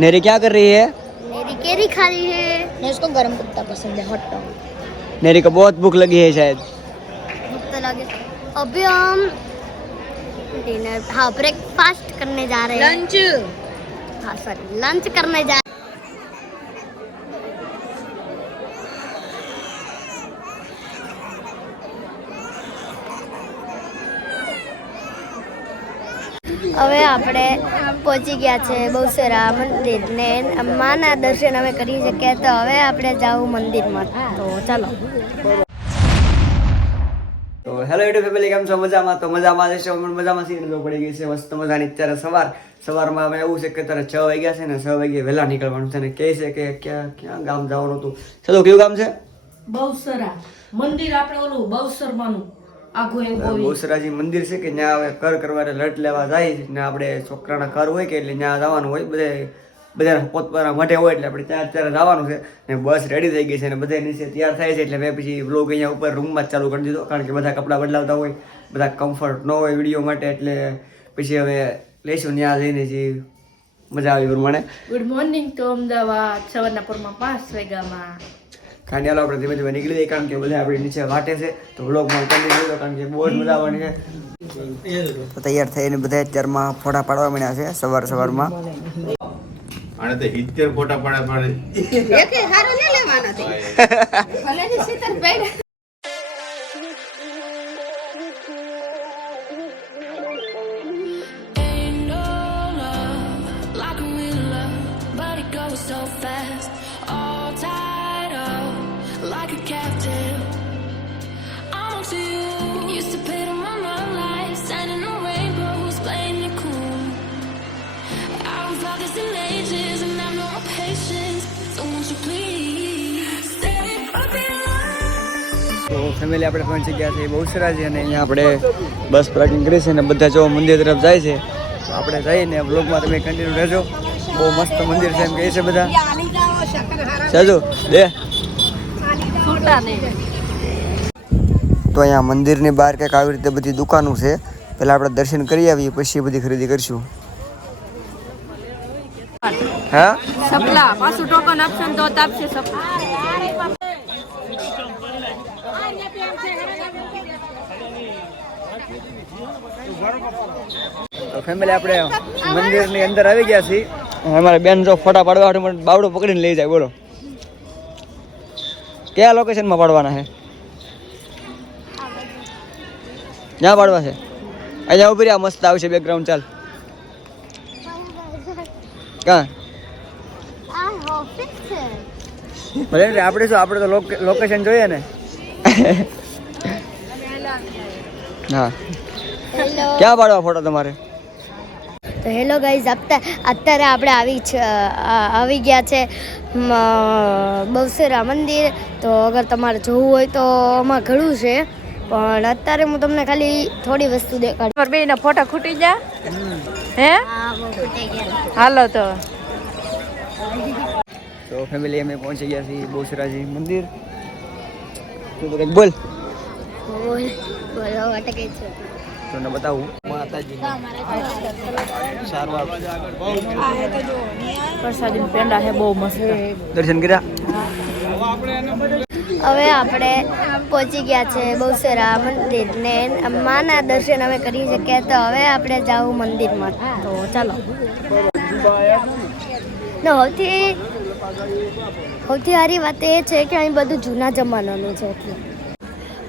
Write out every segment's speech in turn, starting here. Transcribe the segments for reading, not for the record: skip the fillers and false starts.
नेरी क्या कर रही है? नेरी केरी खा रही है। मैं इसको गरम कुत्ता पसंद है, हॉट डॉग। नेरी को बहुत भूख लगी है शायद। भूख तो लगे। अभी हम डिनर, हाँ ब्रेकफास्ट करने जा रहे हैं। लंच, हाँ सॉरी लंच करने जा। હવે આપણે પહોંચી ગયા છે બહુસરા મંદિર ને માના દર્શન અમે કરી શક્યા, તો હવે આપણે જાવું મંદિરમાં, તો ચાલો। તો હેલો યુટ્યુબ ફેમિલી, કેમ છો? મજામાં? તો મજામાં જશો, મજામાં છીએ ને. પડી ગઈ છે મસ્ત મજાની અત્યારે સવારમાં અમે એવું છે કે અત્યારે 6 વાગ્યા છે ને 6 વાગ્યે વહેલા નીકળવાનું છે ને કહે છે કે ક્યાં ગામ જવાનું હતું. ચલો, કયું ગામ છે? બહુસરા મંદિર, આપણે ઓલું બહુસરમાનું બહુસરાજી મંદિર છે કે ત્યાં હવે કર કરવા લટ લેવા જાય ને. આપણે છોકરાના કર હોય કે એટલે ત્યાં જવાનું હોય, બધા પોતપોતાના માટે હોય એટલે આપણે ત્યાં અત્યારે જવાનું છે ને. બસ રેડી થઈ ગઈ છે ને બધા નીચે તૈયાર થાય છે એટલે મેં પછી વ્લોગ અહીંયા ઉપર રૂમમાં જ ચાલુ કરી દીધો, કારણ કે બધા કપડાં બદલાવતા હોય, બધા કમ્ફર્ટ ન હોય વિડીયો માટે, એટલે પછી હવે લઈશું ત્યાં જઈને જે મજા આવી પ્રમાણે. ગુડ મોર્નિંગ તો અમદાવાદ, સવારના પોરમાં 5 વાગ્યામાં. ખાંડી હાલો આપણે ધીમે ધીમે નીકળી જઈએ, કારણ કે બધા આપણે નીચે વાટે છે, તો વ્લોગમાં કન્ટિન્યુ કરો કારણ કે બહુ જ મજા આવવાની છે. તૈયાર થઈને બધા અત્યારમાં ફોટા પાડવા મળ્યા છે સવારમાં. આને તો 70 ફોટા પાડે એકે હારો ન લેવાનો છે ભલે ની સીતર બેડ. તો ફેમિલી આપણે પહોંચી ગયા છે બહુસરાજી, અને અહીંયા આપણે બસ પાર્કિંગ કરી છે ને બધા જો મંદિર તરફ જાય છે, તો આપણે જઈને બ્લોગમાં તમે કન્ટિન્યુ રહેજો. બહુ મસ્ત મંદિર છે એમ કહે છે બધા. સાજુ દે તો અહીંયા મંદિરની બહાર કંઈક આવી રીતે બધી દુકાનો છે. પહેલાં આપણે દર્શન કરી આવીએ, પછી બધી ખરીદી કરીશું. હા સપલા પાછું ટોકન આપશે તો આપશે સપલા. તો ફેમિલી આપણે મંદિરની અંદર આવી ગયા છીએ. અમારા બેન જો ફોટા પાડવા માટે બાવડો પકડીને લઈ જાય. બોલો કયા લોકેશનમાં પાડવાના છે? ક્યાં પાડવા છે? અહીંયા ઉભી રહ્યા, મસ્ત આવશે બેકગ્રાઉન્ડ. ચાલ ક્યાં ભલે આપણે શું, આપણે તો લોકેશન જોઈએ ને. હા ક્યાં પાડવા ફોટો તમારે? તો હેલો ગાઈઝ, અત્યારે આપણે આવી ગયા છે બહુસરા મંદિર. તો અગર તમારે જોવું હોય તો આમાં ઘણું છે, પણ અત્યારે હું તમને ખાલી થોડી વસ્તુ દેખાડું. બેયના ફોટા ખૂટી ગયા હે? હાલો તો ફેમિલી અમે પહોંચી ગયા છીએ બહુસરાજી મંદિર. બોલ બોલો અટકે છે તમને બતાવું. માતાજી પ્રસાદી પેંડા છે બહુ મસ્ત. દર્શન કર્યા. હવે આપણે પહોંચી ગયા છે બહુસરા મંદિર ને માના દર્શન અમે કરી શક્યા, તો હવે આપણે જાવું મંદિરમાં, તો ચાલો। સૌથી સારી વાત એ છે કે અહીં બધું જૂના જમાનાનું છે, એટલે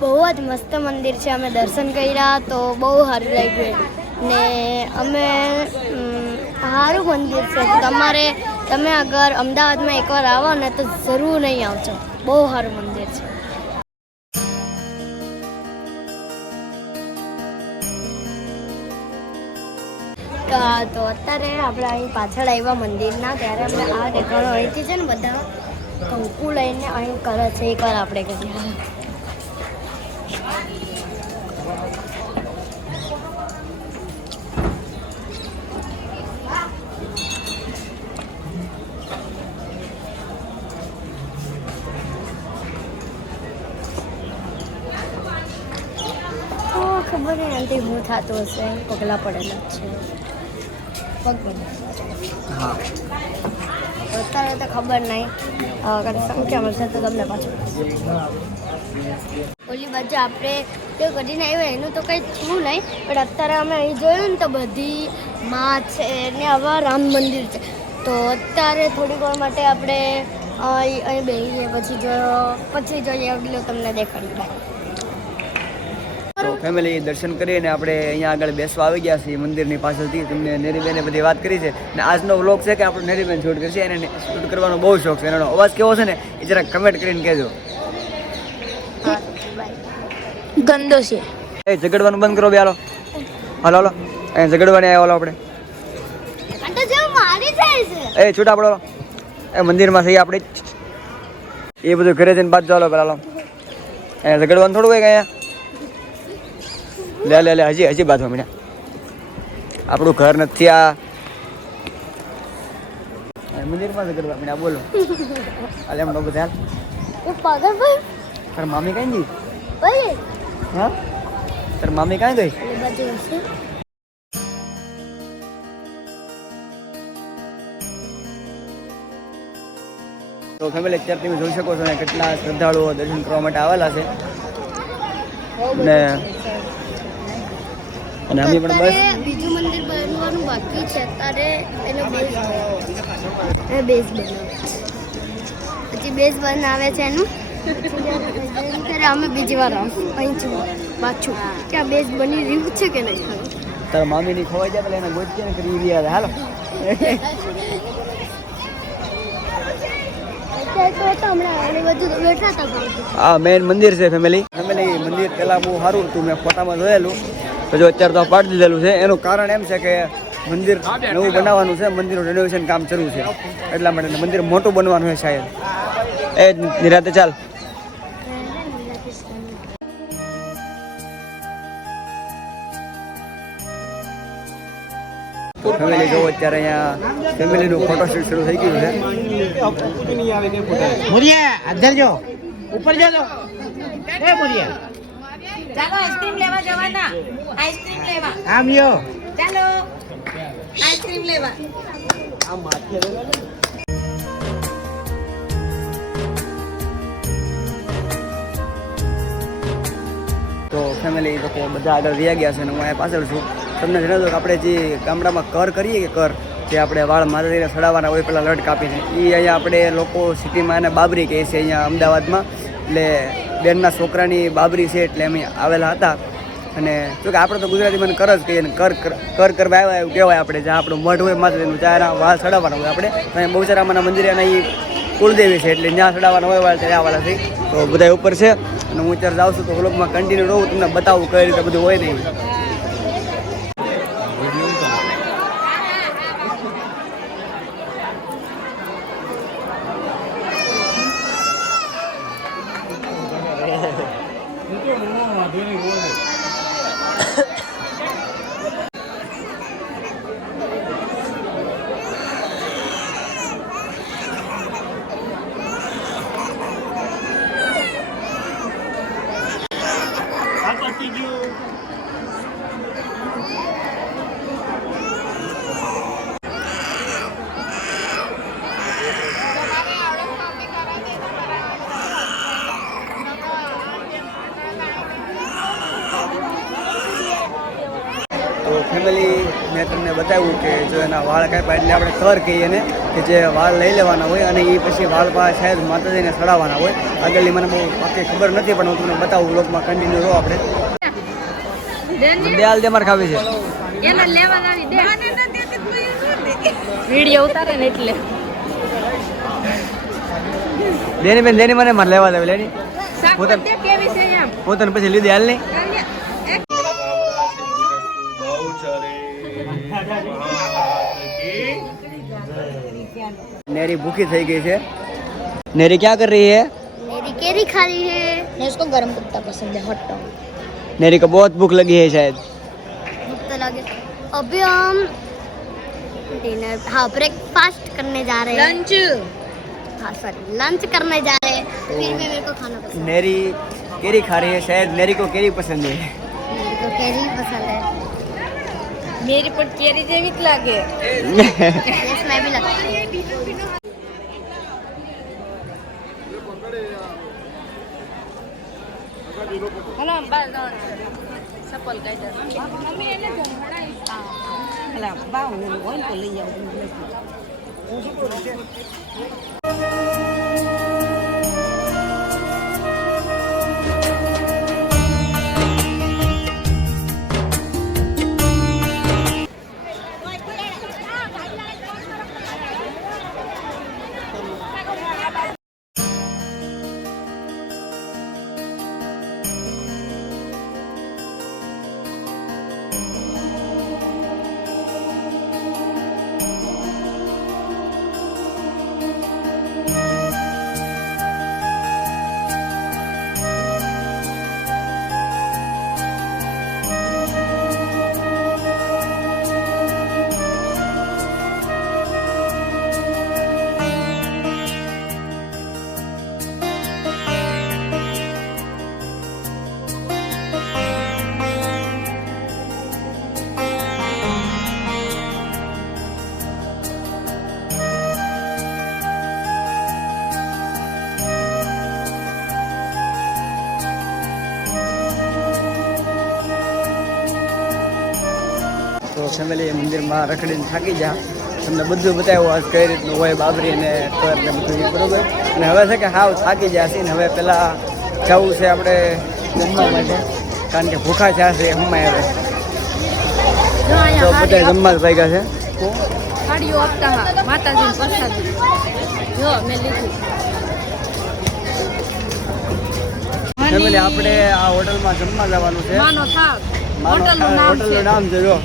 બહુ જ મસ્ત મંદિર છે. અમે દર્શન કર્યા તો બહુ સારું લાગ્યું ને અમે સારું મંદિર છે. તમે અગર અમદાવાદમાં એકવાર આવો ને તો જરૂર નહીં આવજો, બહુ સારું મંદિર છે. તો અત્યારે આપણે અહીં પાછળ આવ્યા મંદિરના, ત્યારે આપણે આ દેખાડો અહીંથી છે ને બધા કંકુ લઈને અહીં કરે છે. એકવાર આપણે કરીએ. ખબર નહીં આનાથી શું થતું હશે. પગલા પડેલા છે. પગ હા એ તો ખબર નહીં કદાચ સંખ્યા મળશે તો તમને પાછું ઓલી બાજુ આપણે તે કરીને આવ્યા એનું તો કંઈ થયું નહીં પણ અત્યારે અમે અહીં જોયું ને તો બધી માં છે ને આવા રામ મંદિર છે તો અત્યારે થોડીક વાર માટે આપણે અહીં બેસીએ પછી જોઈએ આગળ તમને દેખાડી. તો ફેમિલી દર્શન કરીને આપણે અહીંયા આગળ બેસવા આવી ગયા છીએ મંદિરની પાછળથી. તમને નેરીબેને બધી વાત કરી છે ને આજનો વ્લોગ છે કે આપણે નેરીબેન શૂટ કરશે. એને શૂટ કરવાનો બહુ શોખ છે. એનો અવાજ કેવો છે ને એ જરાક કમેન્ટ કરીને કહેજો. ગંદો છે એ ઝઘડવાનું બંધ કરો બે. હાલો હાલો હાલો અહીંયા ઝઘડવાની આવ્યો આપણે. એ છૂટા પડો એ મંદિરમાં થઈ આપણે એ બધું ઘરે જઈને બાદ ચાલો પેલા. અહીંયા ઝઘડવાનું થોડું હોય કે અહીંયા લે હજી બાજુ મને આપણું ઘર નથી આ મંદિરમાં ઝઘડવા મને બોલો. હાલ એમ બધા પાગલ ભાઈ તાર મામી કઈ ગઈ? ભાઈ હા તાર મામી ક્યાં ગઈ? તો ફેમિલી અત્યારે તમે જોઈ શકો છો ને કેટલા શ્રદ્ધાળુઓ દર્શન કરવા માટે આવેલા છે ને અને અમે પણ બસ બીજું મંદિર બનવાનું બાકી છે અત્યારે એનો બેઝ બનાવે પછી બેઝ બનાવે છે એનું ત્યારે અમે બીજી વાર અહીં છું પાછું કે આ બેઝ બની રહ્યું છે કે નહીં. તારા મામીની ખવાઈ જાય પેલા એને ગોચી ને કરી રહ્યા હાલો. આ મેઇન મંદિર છે ફેમિલી મંદિર પહેલાં બહુ સારું હતું. મેં ફોટામાં જોયેલું તો જો અત્યારે તો પાડી દીધેલું છે. એનું કારણ એમ છે કે મંદિર નવું બનાવવાનું છે. મંદિરનું રેનોવેશન કામ શરૂ છે એટલા માટે મંદિર મોટું બનવાનું છે શાયદ. એ નિરાતે ચાલ. ફેમિલી જો અત્યારે અહીંયા ફેમિલીનું ફોટોશૂટ શરૂ થઈ ગયું છે. ઉપર જાજો એ મુરિયા ચાલો આઈસ્ક્રીમ લેવા જવાના. આઈસ્ક્રીમ લેવા આમ યો ચાલો આઈસ્ક્રીમ લેવા. તો ફેમિલી લોકો બધા આગળ રહ્યા ગયા છે અને હું અહીંયા પાછળ છું. તમને જણાવી દઉં કે આપણે જે ગામડામાં કર કરીએ કે કર જે આપણે વાળ માતાજીને સડાવવાના હોય પેલા લટ કાપીને એ અહીંયા આપણે લોકો સિટીમાં એને બાબરી કહે છે અહીંયા અમદાવાદમાં. એટલે બેનના છોકરાની બાબરી છે એટલે અમે આવેલા હતા. અને જો કે આપણે તો ગુજરાતીમાં કર જ કહીએ ને કર કરવા આવ્યા એવું કહેવાય. આપણે જ્યાં આપણું મઢ હોય માતાજીનું ત્યાં એના વાળ સડાવવાના હોય. આપણે અહીંયા બહુચરામાના મંદિરે એના એ કુળદેવી છે એટલે જ્યાં સડાવવાના હોય વાળ ત્યાં આવવાના થઈ. તો બધા ઉપર છે અને હું અત્યારે જાઉં છું તો વ્લોગમાં કન્ટિન્યુ રહું તમને બતાવું કઈ રીતે બધું હોય નહીં. તો ફેમિલી મેં તમને બતાવ્યું કે જો એના વાળ કાપ્યા એટલે આપણે કર કહીએ ને કે જે વાળ લઈ લેવાના હોય અને એ પછી વાળ પાસે શાયદ માતાજીને સડાવવાના હોય. આગળની મને બહુ પાકી ખબર નથી પણ હું તમને બતાવું વ્લોગમાં કન્ટિન્યુ રહો. આપણે દેલ દે માર ખાવી છે એને લેવાના દે વિડિયો ઉતારે ને એટલે દેની મને માર લેવા દે લેની પોતાને કેવી છે એમ પોતાને પછી લીધી હાલ નહીં. नेरी भूखी થઈ ગઈ છે. नेरी क्या कर रही है? मेरी केरी खा रही है. मैं इसको गरम कुत्ता पसंद है हॉट डॉग. नेरी को बहुत भूख लगी है शायद. भूख तो लगे. अभी हम डिनर ब्रेकफास्ट करने जा रहे हैं. लंच लंच करने जा रहे हैं. फिर में मेरे को खाना पसंद नेरी केरी खा रही है शायद. नेरी को केरी पसंद है. मेरे को केरी पसंद है. मेरी पर केरी जेवी लागे. यस मैं भी लगती है. હાલો બાર જવાનું છે ચપ્પલ કાઢ્યા અલા બા હું હોય તો લઈ આવું તો ફેમિલી મંદિરમાં રખડીને થાકી જા તમને બધું બતાવ્યું આજ કઈ રીતનું હોય બાબરી અને કર ને બધું બરોબર. અને હવે છે કે હાવ થાકી ગયા છે ને હવે પહેલાં જવું છે આપણે જમવા માટે કારણ કે ભૂખા ચા છે હમણાં હવે તો બધા જમવા જ ભાગ્યા છે. સાડીઓ આપતા હા માતાજી પ્રસાદી જો મેં લીધું ફેમિલી આપણે આ હોટલમાં જમવા જવાનું છે. માનો થાક હોટલનું નામ છે જો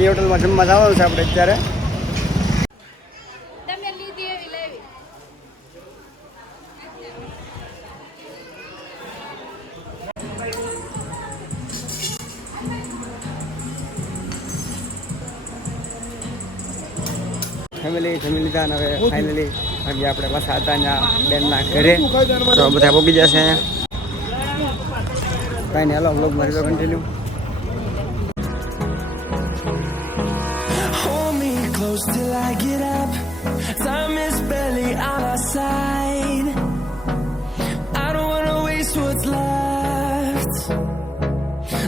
એ હોટલમાં જમવા જવાનું છે આપણે અત્યારે. તમે લીધી એવી લેવી ફેમિલી જમી લીધા અને હવે ફાઇનલી ભાગ્ય આપણે પાછા હતા અહીંયા બેનના ઘરે તો બધા પોગી જશે અહીંયા કાંઈ નહીં હાલો બ્લોગ મારી તો continue. Close till I get up. Time is barely on our side. I don't wanna waste what's left.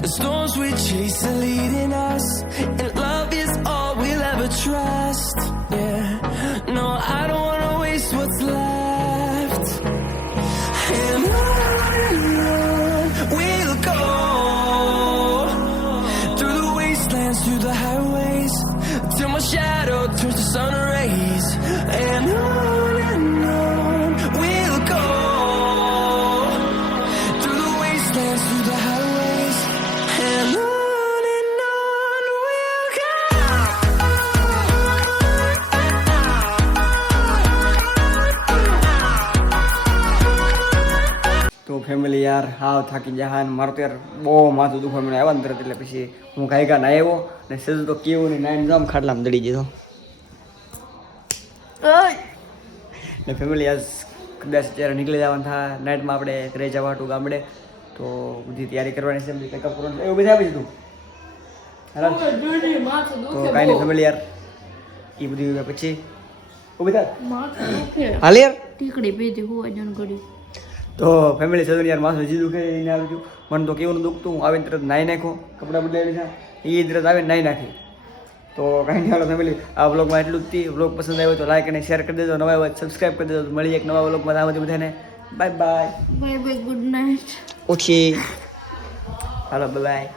The storms we chase are leading us, and love is all we'll ever trust. Yeah, no, I don't wanna waste what's left. And on we'll go through the wastelands, through the highways, till my shadow turns to sun rays. And on we'll go through the wastelands, through the highways. And on we'll go. તો family યાર હાવ થાકી ગયા અને મારું તો યાર બહુ માથું દુખવા મને આવ્યા ને તરત એટલે પછી હું ગાયકા ના આવ્યો ને સીધું તો કેવું નહીં નાઈન જામ ખાટલામાં દડી દીધો ને ફેમિલી આજ કદાચ ત્યારે નીકળી જવાનું થાય નાઇટમાં આપણે ઘરે જવા હતું ગામડે તો બધી તૈયારી કરવાની છે બધી પેકઅપ કરવાનું એવું બધું આપી દીધું તો કાંઈ નહીં ફેમિલી યાર એ બધી પછી બધા હાલ યાર ટીકડી પીધી હોવા જણ ઘડી તો ફેમિલી સદન યાર માથું હજી દુખે એને આવી ગયું મને તો કેવું દુખતું હું આવીને તરત નાહી નાખો કપડાં બદલાવી લીધા એ તરત આવીને નાહી નાખી. તો કાંઈ નહીં હાલો ફેમિલી આ વ્લોગમાં એટલું જ હતી. વ્લોગ પસંદ આવ્યો તો લાઈક અને શેર કરી દેજો, નવા હોય સબસ્ક્રાઈબ કરી દેજો. મળીએ એક નવા વ્લોગમાં ત્યાં સુધી બધાને bye bye bye bye good night ઓછી હાલો બાય બાય.